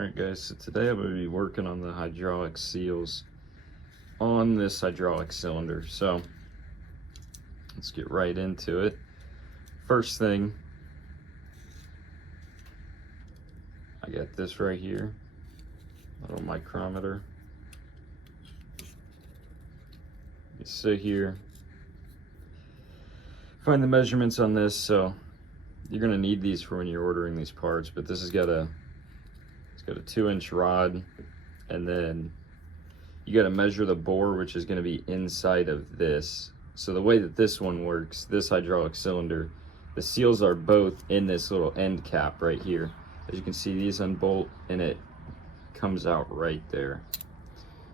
Alright guys, so today I'm going to be working on the hydraulic seals on this hydraulic cylinder. So let's get right into it. First thing, I got this right here, little micrometer. You sit here, find the measurements on this. So you're going to need these for when you're ordering these parts, but this has got a 2-inch rod, and then you got to measure the bore, which is going to be inside of this. So the way that this one works, this hydraulic cylinder, the seals are both in this little end cap right here. As you can see, these unbolt and it comes out right there.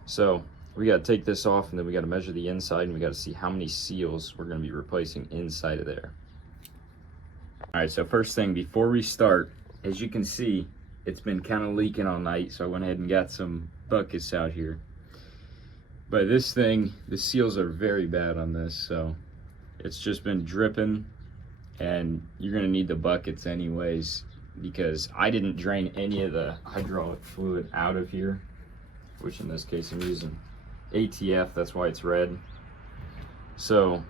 So we got to take this off, and then we got to measure the inside, and we got to see how many seals we're going to be replacing inside of there. All right, so first thing before we start, as you can see, it's been kind of leaking all night, so I went ahead and got some buckets out here. But this thing, the seals are very bad on this, so it's just been dripping, and you're gonna need the buckets anyways, because I didn't drain any of the hydraulic fluid out of here, which in this case I'm using ATF, that's why it's red. So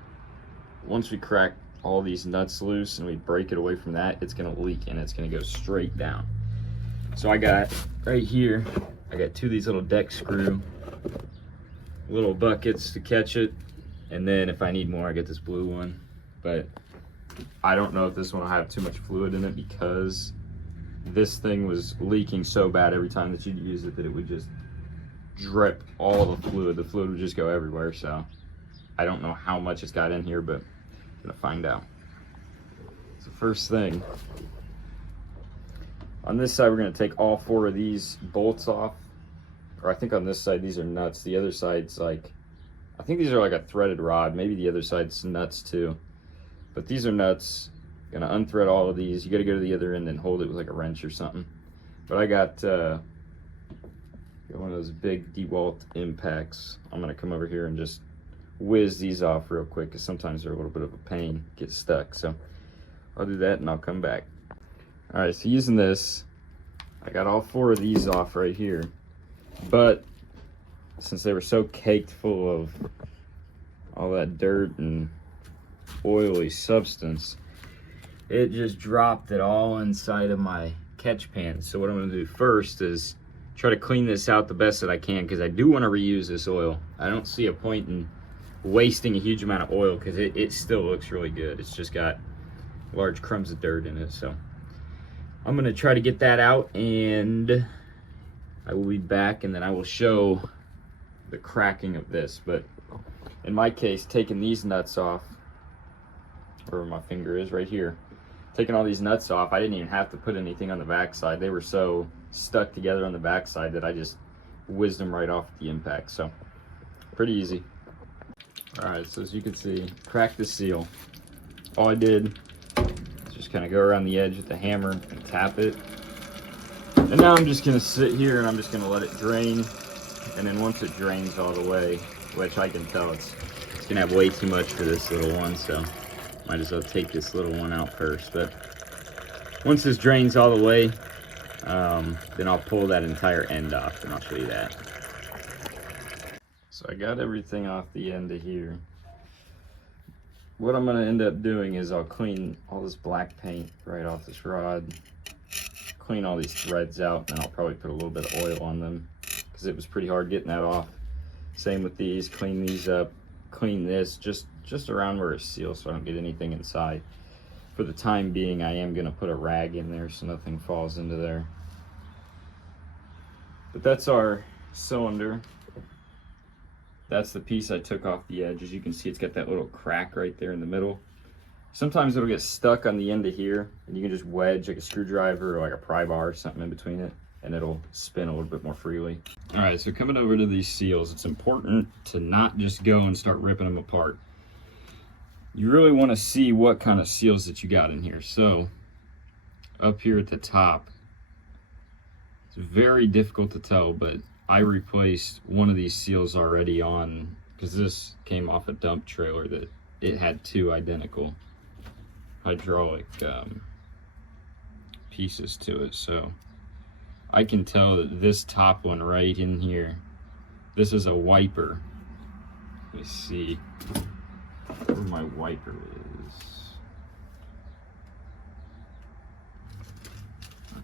once we crack all these nuts loose and we break it away from that, it's gonna leak and it's gonna go straight down. So I got right here, I got 2 of these little deck screw little buckets to catch it, and then if I need more I get this blue one. But I don't know if this one will have too much fluid in it, because this thing was leaking so bad every time that you'd use it that it would just drip all the fluid. The fluid would just go everywhere. So I don't know how much it's got in here, but I'm gonna find out. So first thing, on this side, we're going to take all 4 of these bolts off. Or I think on this side, these are nuts. The other side's like, I think these are like a threaded rod. Maybe the other side's nuts too. But these are nuts. Going to unthread all of these. You got to go to the other end and hold it with like a wrench or something. But I got one of those big DeWalt impacts. I'm going to come over here and just whiz these off real quick, because sometimes they're a little bit of a pain, get stuck. So I'll do that and I'll come back. All right, so using this, I got all 4 of these off right here, but since they were so caked full of all that dirt and oily substance, it just dropped it all inside of my catch pan. So what I'm gonna do first is try to clean this out the best that I can, because I do want to reuse this oil. I don't see a point in wasting a huge amount of oil, because it still looks really good. It's just got large crumbs of dirt in it. So I'm gonna try to get that out, and I will be back, and then I will show the cracking of this. But in my case, taking these nuts off, where my finger is right here, taking all these nuts off, I didn't even have to put anything on the backside. They were so stuck together on the backside that I just whizzed them right off the impact. So pretty easy. All right, so as you can see, crack the seal. All I did, just kind of go around the edge with the hammer and tap it. And now I'm just gonna sit here and I'm just gonna let it drain. And then once it drains all the way, which I can tell it's gonna have way too much for this little one, so might as well take this little one out first. But once this drains all the way, then I'll pull that entire end off, and I'll show you that. So I got everything off the end of here. What I'm going to end up doing is I'll clean all this black paint right off this rod, clean all these threads out, and I'll probably put a little bit of oil on them, because it was pretty hard getting that off. Same with these, clean these up, clean this just around where it's sealed so I don't get anything inside. For the time being, I am going to put a rag in there so nothing falls into there. But that's our cylinder. That's the piece I took off the edge. As you can see, it's got that little crack right there in the middle. Sometimes it'll get stuck on the end of here, and you can just wedge like a screwdriver or like a pry bar or something in between it, and it'll spin a little bit more freely. All right, so coming over to these seals, it's important to not just go and start ripping them apart. You really want to see what kind of seals that you got in here. So up here at the top, it's very difficult to tell, but I replaced one of these seals already on, because this came off a dump trailer that it had 2 identical hydraulic pieces to it. So I can tell that this top one right in here, this is a wiper. Let me see where my wiper is.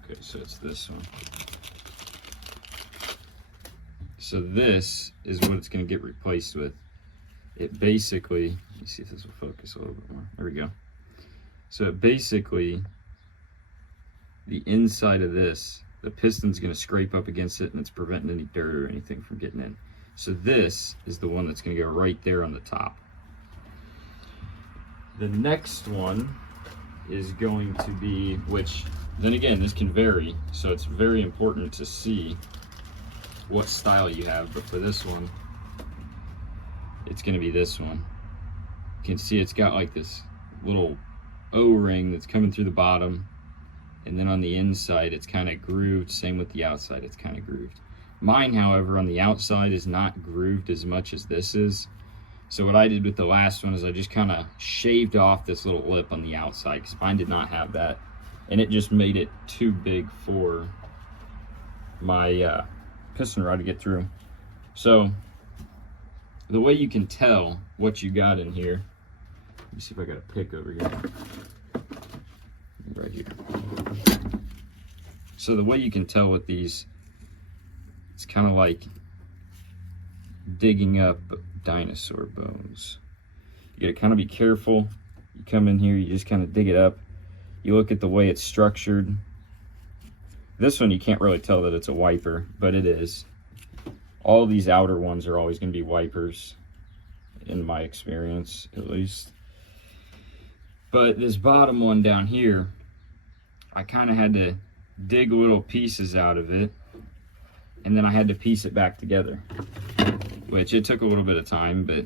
Okay, so it's this one. So this is what it's going to get replaced with. It basically, let me see if this will focus a little bit more. There we go. So it basically, the inside of this, the piston's going to scrape up against it, and it's preventing any dirt or anything from getting in. So this is the one that's going to go right there on the top. The next one is going to be, which then again, this can vary, so it's very important to see what style you have. But for this one, it's going to be this one. You can see it's got like this little O-ring that's coming through the bottom, and then on the inside it's kind of grooved. Same with the outside, it's kind of grooved. Mine, however, on the outside is not grooved as much as this is. So what I did with the last one is I just kind of shaved off this little lip on the outside, because mine did not have that, and it just made it too big for my piston rod to get through. So the way you can tell what you got in here, let me see if I got a pick over here. Right here. So the way you can tell with these, it's kind of like digging up dinosaur bones. You gotta kind of be careful. You come in here, you just kind of dig it up. You look at the way it's structured. This one you can't really tell that it's a wiper, but it is. All these outer ones are always going to be wipers, in my experience at least. But this bottom one down here, I kind of had to dig little pieces out of it, and then I had to piece it back together, which it took a little bit of time, but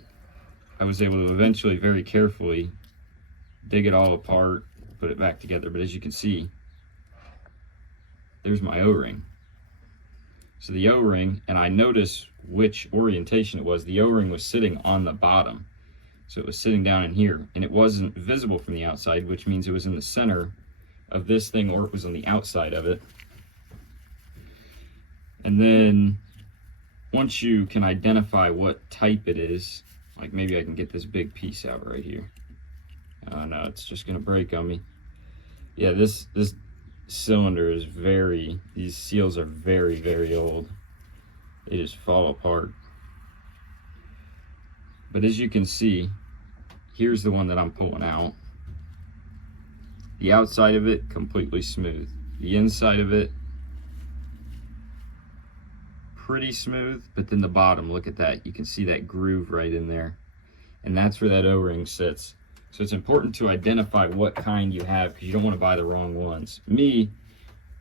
I was able to eventually very carefully dig it all apart, put it back together. But as you can see, there's my O-ring. So the O-ring, and I noticed which orientation it was. The O-ring was sitting on the bottom. So it was sitting down in here, and it wasn't visible from the outside, which means it was in the center of this thing, or it was on the outside of it. And then once you can identify what type it is, like maybe I can get this big piece out right here. Oh no, it's just gonna break on me. Yeah, this cylinder is these seals are very, very old. They just fall apart. But as you can see, here's the one that I'm pulling out. The outside of it, completely smooth. The inside of it, pretty smooth, but then the bottom, look at that. You can see that groove right in there. And that's where that O-ring sits. So it's important to identify what kind you have, because you don't want to buy the wrong ones. Me,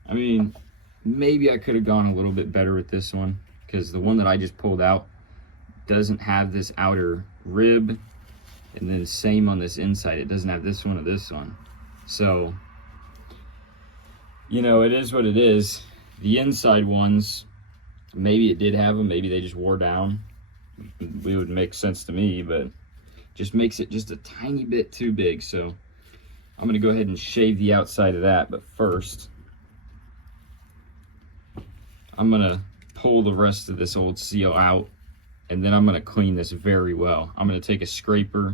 I mean, maybe I could have gone a little bit better with this one, because the one that I just pulled out doesn't have this outer rib, and then same on this inside. It doesn't have this one or this one. So, you know, it is what it is. The inside ones, maybe it did have them, maybe they just wore down. It would make sense to me, but just makes it just a tiny bit too big. So I'm gonna go ahead and shave the outside of that, but first I'm gonna pull the rest of this old seal out, and then I'm gonna clean this very well. I'm gonna take a scraper,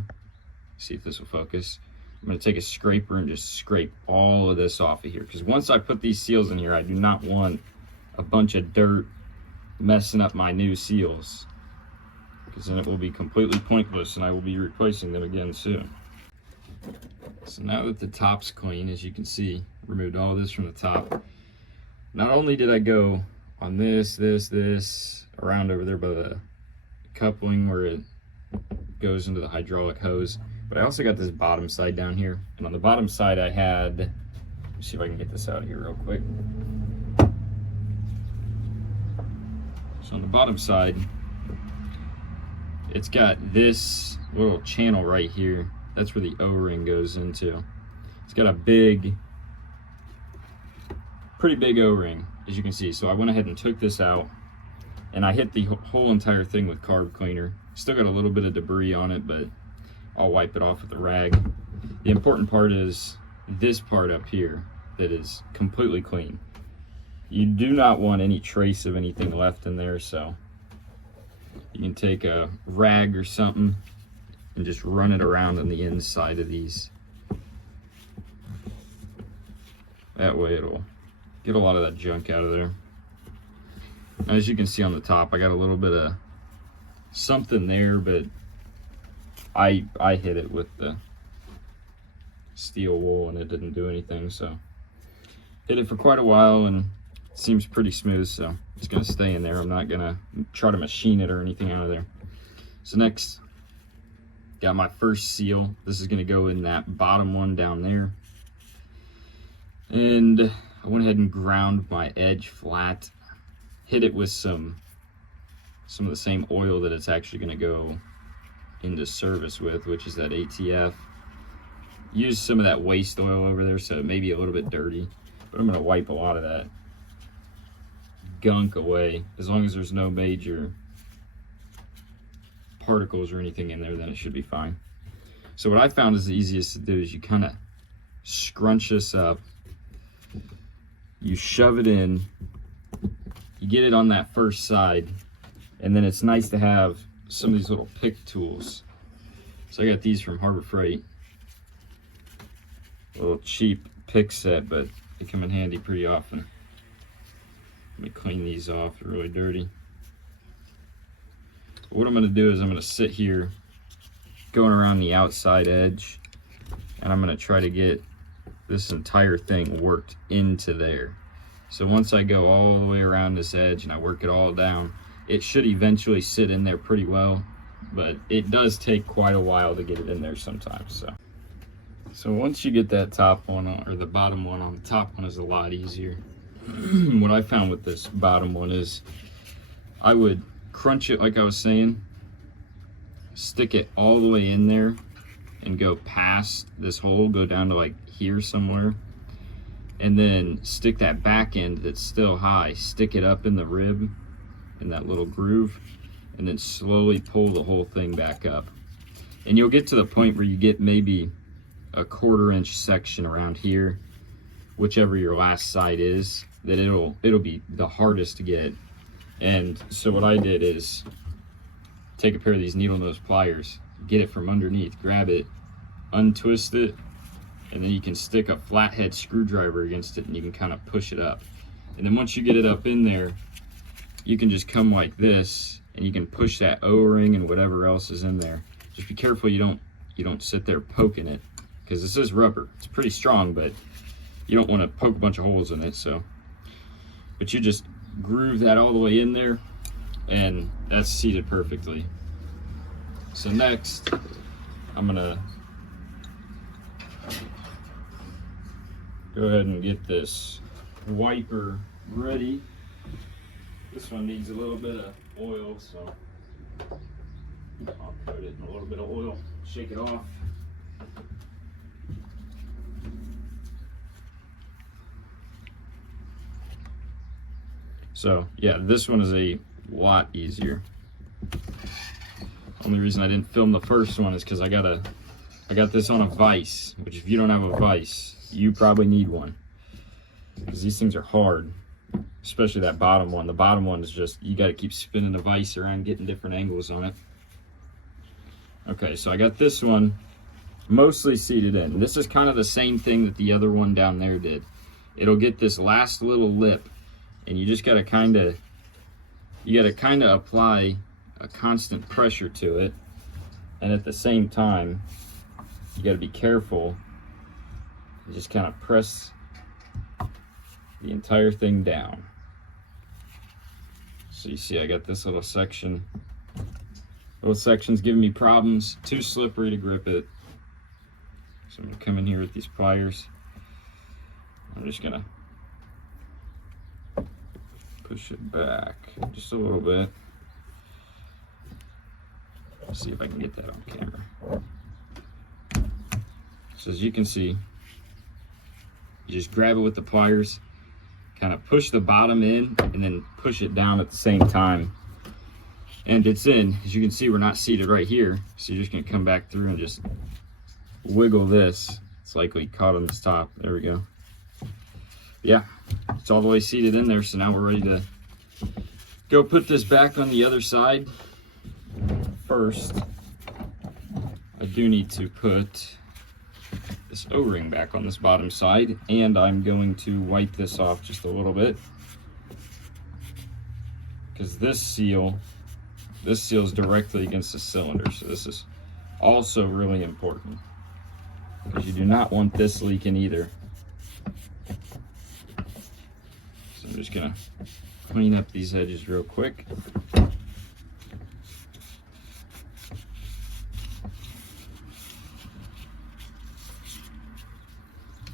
see if this will focus. I'm gonna take a scraper and just scrape all of this off of here, because once I put these seals in here, I do not want a bunch of dirt messing up my new seals, because then it will be completely pointless and I will be replacing them again soon. So now that the top's clean, as you can see, removed all this from the top. Not only did I go on this, around over there by the coupling where it goes into the hydraulic hose, but I also got this bottom side down here. And on the bottom side I had, let me see if I can get this out here real quick. So on the bottom side, it's got this little channel right here. That's where the O-ring goes into. It's got a pretty big O-ring, as you can see. So I went ahead and took this out, and I hit the whole entire thing with carb cleaner. Still got a little bit of debris on it, but I'll wipe it off with a rag. The important part is this part up here that is completely clean. You do not want any trace of anything left in there, so you can take a rag or something and just run it around on the inside of these. That way it'll get a lot of that junk out of there. As you can see on the top, I got a little bit of something there, but I hit it with the steel wool and it didn't do anything, so hit it for quite a while and it seems pretty smooth, so it's gonna stay in there. I'm not gonna try to machine it or anything out of there. So next, got my first seal. This is gonna go in that bottom one down there. And I went ahead and ground my edge flat, hit it with some of the same oil that it's actually gonna go into service with, which is that ATF. Use some of that waste oil over there, so it may be a little bit dirty, but I'm gonna wipe a lot of that gunk away. As long as there's no major particles or anything in there, then it should be fine. So what I found is the easiest to do is you kind of scrunch this up, you shove it in, you get it on that first side, and then it's nice to have some of these little pick tools. So I got these from Harbor Freight. A little cheap pick set, but they come in handy pretty often. Let me clean these off, they're really dirty. What I'm gonna do is I'm gonna sit here going around the outside edge, and I'm gonna try to get this entire thing worked into there. So once I go all the way around this edge and I work it all down, it should eventually sit in there pretty well, but it does take quite a while to get it in there sometimes. So once you get that top one on, or the bottom one on, the top one is a lot easier. What I found with this bottom one is I would crunch it like I was saying, stick it all the way in there and go past this hole, go down to like here somewhere, and then stick that back end that's still high, stick it up in the rib in that little groove, and then slowly pull the whole thing back up. And you'll get to the point where you get maybe a 1/4 inch section around here, whichever your last side is, that it'll be the hardest to get. And so what I did is take a pair of these needle nose pliers, get it from underneath, grab it, untwist it, and then you can stick a flathead screwdriver against it and you can kind of push it up. And then once you get it up in there, you can just come like this and you can push that O-ring and whatever else is in there. Just be careful you don't sit there poking it, because this is rubber. It's pretty strong, but you don't want to poke a bunch of holes in it. So, but you just groove that all the way in there and that's seated perfectly. So next, I'm gonna go ahead and get this wiper ready. This one needs a little bit of oil, so I'll put it in a little bit of oil, shake it off. So yeah, this one is a lot easier. Only reason I didn't film the first one is because I got this on a vise, which if you don't have a vise, you probably need one, because these things are hard, especially that bottom one. The bottom one is just, you got to keep spinning the vise around, getting different angles on it. Okay, so I got this one mostly seated in. This is kind of the same thing that the other one down there did. It'll get this last little lip, and you just got to kind of apply a constant pressure to it, and at the same time you got to be careful. You just kind of press the entire thing down. So you see I got this little section. Little section's giving me problems, too slippery to grip it. So I'm gonna come in here with these pliers. I'm just gonna push it back just a little bit. Let's see if I can get that on camera. So as you can see, you just grab it with the pliers, kind of push the bottom in, and then push it down at the same time. And it's in. As you can see, we're not seated right here, so you're just gonna come back through and just wiggle this. It's likely caught on this top. There we go. Yeah, it's all the way seated in there. So now we're ready to go put this back on the other side. First, I do need to put this O-ring back on this bottom side, and I'm going to wipe this off just a little bit, because this seal is directly against the cylinder. So this is also really important, because you do not want this leaking either. So I'm just gonna clean up these edges real quick.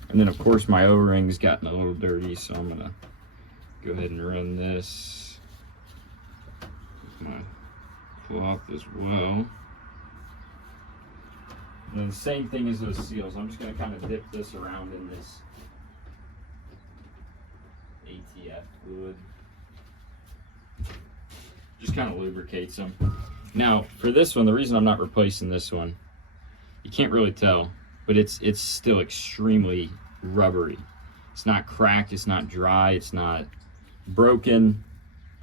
And then of course my O-ring's gotten a little dirty, so I'm gonna go ahead and run this with my cloth as well. And then the same thing as those seals. I'm just gonna kind of dip this around in this ATF fluid. Just kind of lubricates them. Now for this one, the reason I'm not replacing this one, you can't really tell, but it's still extremely rubbery. It's not cracked, it's not dry, it's not broken,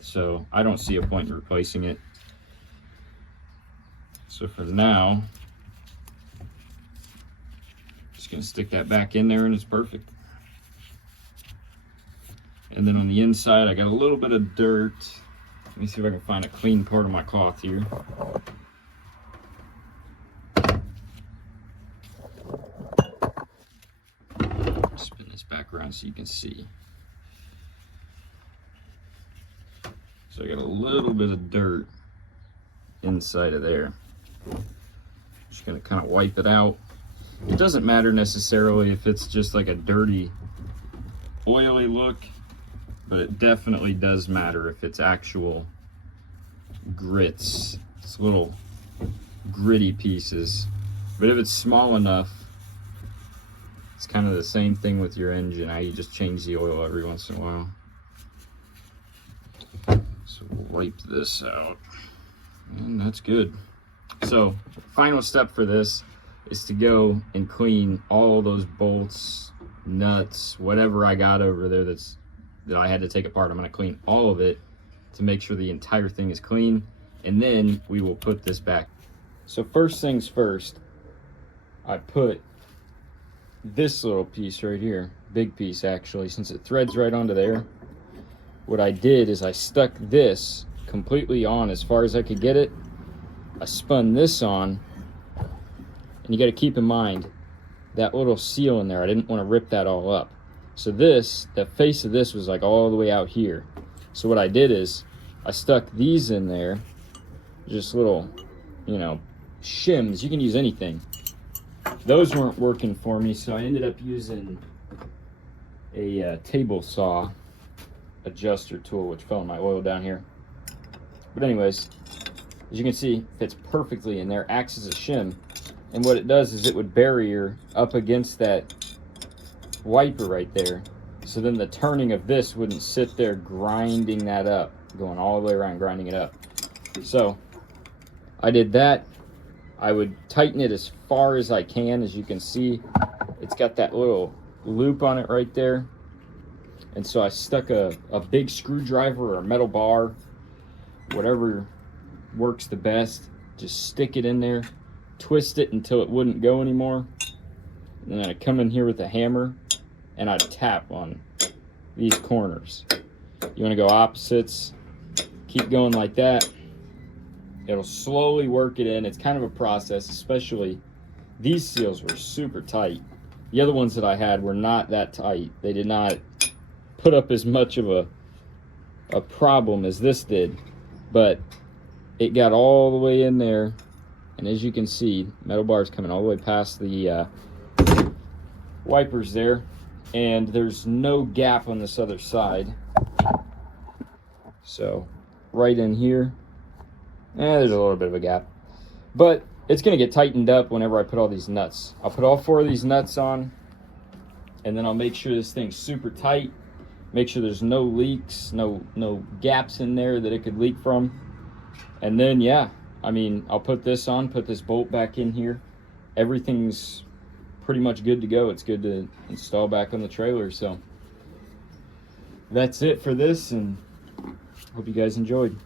so I don't see a point in replacing it. So for now, just gonna stick that back in there and it's perfect. And then on the inside, I got a little bit of dirt. Let me see if I can find a clean part of my cloth here. Spin this back around so you can see. So I got a little bit of dirt inside of there. Just gonna kind of wipe it out. It doesn't matter necessarily if it's just like a dirty, oily look, but it definitely does matter if it's actual grits. It's little gritty pieces. But if it's small enough, it's kind of the same thing with your engine. How you just change the oil every once in a while. So we'll wipe this out. And that's good. So final step for this is to go and clean all those bolts, nuts, whatever I got over there that I had to take apart. I'm going to clean all of it to make sure the entire thing is clean, and then we will put this back. So first things first, I put this little piece right here, big piece actually, since it threads right onto there. What I did is I stuck this completely on as far as I could get it. I spun this on, and you got to keep in mind that little seal in there, I didn't want to rip that all up. So this, the face of this was like all the way out here. So what I did is I stuck these in there, just little, you know, shims. You can use anything. Those weren't working for me, so I ended up using a table saw adjuster tool, which fell in my oil down here. But anyways, as you can see, fits perfectly in there, acts as a shim. And what it does is it would barrier up against that wiper right there, so then the turning of this wouldn't sit there grinding that up, going all the way around grinding it up. So I did that. I would tighten it as far as I can. As you can see, it's got that little loop on it right there, and so I stuck a big screwdriver or a metal bar, whatever works the best. Just stick it in there, twist it until it wouldn't go anymore, and then I come in here with a hammer and I tap on these corners. You want to go opposites, keep going like that. It'll slowly work it in. It's kind of a process, especially these seals were super tight. The other ones that I had were not that tight. They did not put up as much of a problem as this did, but it got all the way in there. And as you can see, metal bars coming all the way past the wipers there, and there's no gap on this other side. So right in here, there's a little bit of a gap, but it's going to get tightened up whenever I put all these nuts. I'll put all 4 of these nuts on, and then I'll make sure this thing's super tight, make sure there's no leaks, no gaps in there that it could leak from. And then yeah, I mean, I'll put this on, put this bolt back in here. Everything's pretty much good to go. It's good to install back on the trailer. So that's it for this, and hope you guys enjoyed.